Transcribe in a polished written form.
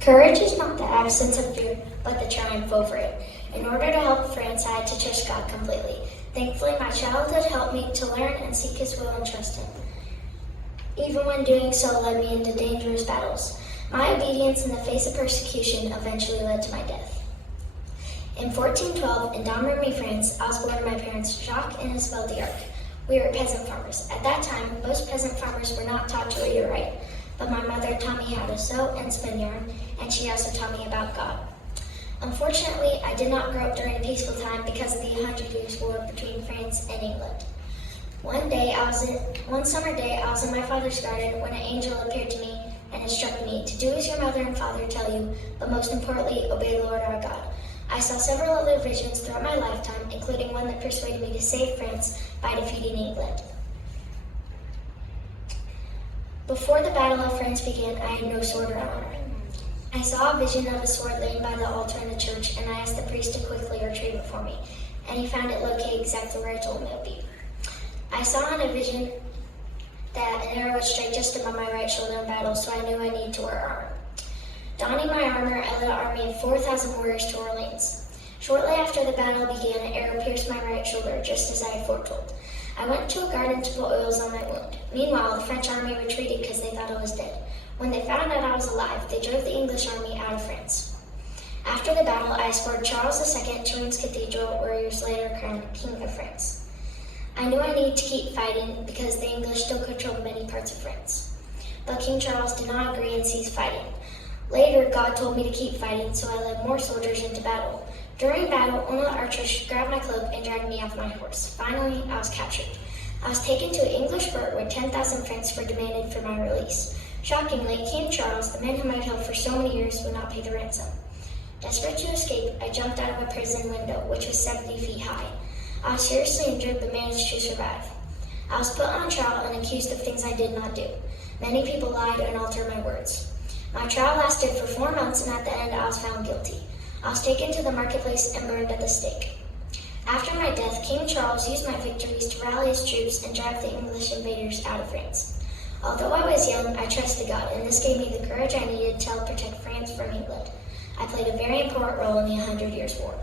Courage is not the absence of fear, but the triumph over it. In order to help France, I had to trust God completely. Thankfully, my childhood helped me to learn and seek His will and trust Him. Even when doing so led me into dangerous battles. My obedience in the face of persecution eventually led to my death. In 1412, in Domremy, France, I was born to my parents Jacques and Isabelle d'Arc. We were peasant farmers. At that time, most peasant farmers were not taught to read or write, but my mother taught me how to sew and spin yarn, and she also taught me about God. Unfortunately, I did not grow up during a peaceful time because of the 100 Years' War between France and England. One summer day, I was in my father's garden when an angel appeared to me and instructed me to do as your mother and father tell you, but most importantly, obey the Lord our God. I saw several other visions throughout my lifetime, including one that persuaded me to save France by defeating England. Before the Battle of France began, I had no sword or armor. I saw a vision of a sword laying by the altar in the church, and I asked the priest to quickly retrieve it for me, and he found it located exactly where I told him it would be. I saw in a vision that an arrow would strike just above my right shoulder in battle, so I knew I needed to wear armor. Donning my armor, I led an army of 4,000 warriors to Orleans. Shortly after the battle began, an arrow pierced my right shoulder, just as I had foretold. I went to a garden to put oils on my wound. Meanwhile, the French army retreated because they thought I was dead. When they found out I was alive, they drove the English army out of France. After the battle, I escorted Charles II to Rheims Cathedral, where he was later crowned King of France. I knew I needed to keep fighting because the English still controlled many parts of France. But King Charles did not agree and ceased fighting. Later, God told me to keep fighting, so I led more soldiers into battle. During battle, one of the archers grabbed my cloak and dragged me off my horse. Finally, I was captured. I was taken to an English fort where 10,000 francs were demanded for my release. Shockingly, King Charles, the man whom I'd held for so many years, would not pay the ransom. Desperate to escape, I jumped out of a prison window, which was 70 feet high. I was seriously injured but managed to survive. I was put on trial and accused of things I did not do. Many people lied and altered my words. My trial lasted for 4 months, and at the end I was found guilty. I was taken to the marketplace and burned at the stake. After my death, King Charles used my victories to rally his troops and drive the English invaders out of France. Although I was young, I trusted God, and this gave me the courage I needed to help protect France from England. I played a very important role in the 100 Years' War.